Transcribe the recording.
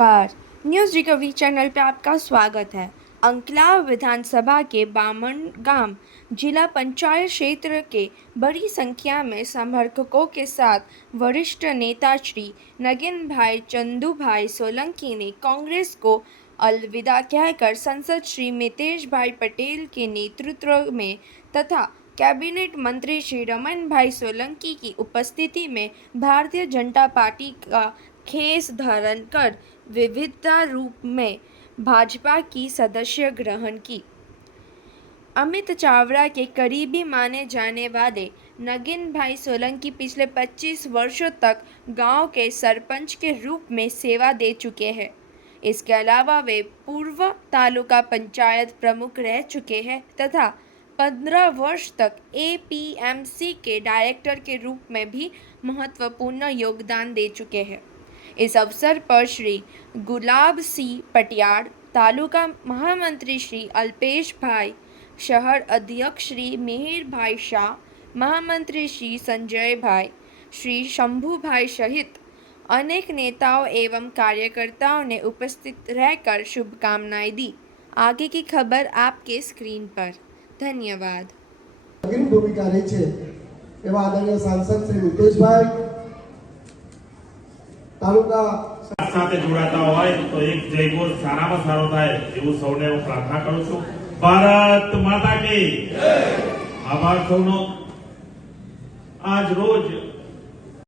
नमस्कार, news recovery channel पे आपका स्वागत है। अंकलाव विधानसभा के बामनगाम जिला पंचायत क्षेत्र के बड़ी संख्या में समर्थकों के साथ वरिष्ठ नेता श्री नगीनभाई चंदूभाई सोलंकी ने कांग्रेस को अलविदा कहकर संसद श्री मितेशभाई पटेल के नेतृत्व में तथा कैबिनेट मंत्री श्री रमनभाई सोलंकी की उपस्थिति में भारतीय जनता पार्टी का खेस धारण कर विविधता रूप में भाजपा की सदस्य ग्रहण की। अमित चावड़ा के करीबी माने जाने वाले नगीनभाई सोलंकी पिछले 25 वर्षों तक गांव के सरपंच के रूप में सेवा दे चुके हैं। इसके अलावा वे पूर्व तालुका पंचायत प्रमुख रह चुके हैं तथा 15 वर्ष तक एपीएमसी के डायरेक्टर के रूप में भी महत्वपूर्ण योगदान दे चुके हैं। इस अवसर पर श्री गुलाब सिंह पटियाड़, तालुका महामंत्री श्री अल्पेश भाई, शहर अध्यक्ष श्री मिहिर भाई शाह, महामंत्री श्री संजय भाई, श्री शंभू भाई सहित अनेक नेताओं एवं कार्यकर्ताओं ने उपस्थित रहकर शुभकामनाएं दी। आगे की खबर आपके स्क्रीन पर। धन्यवाद। भूमिका रही है एवं आदरणीय सांसद श्री मितेश भाई तालुका સાથે જોડાતા હોય તો એક જય બોલ સારામાં સારો થાય એવું સૌને હું પ્રાર્થના કરું છું। ભારત માતા કી જય। આભાર સૌનો। આજ રોજ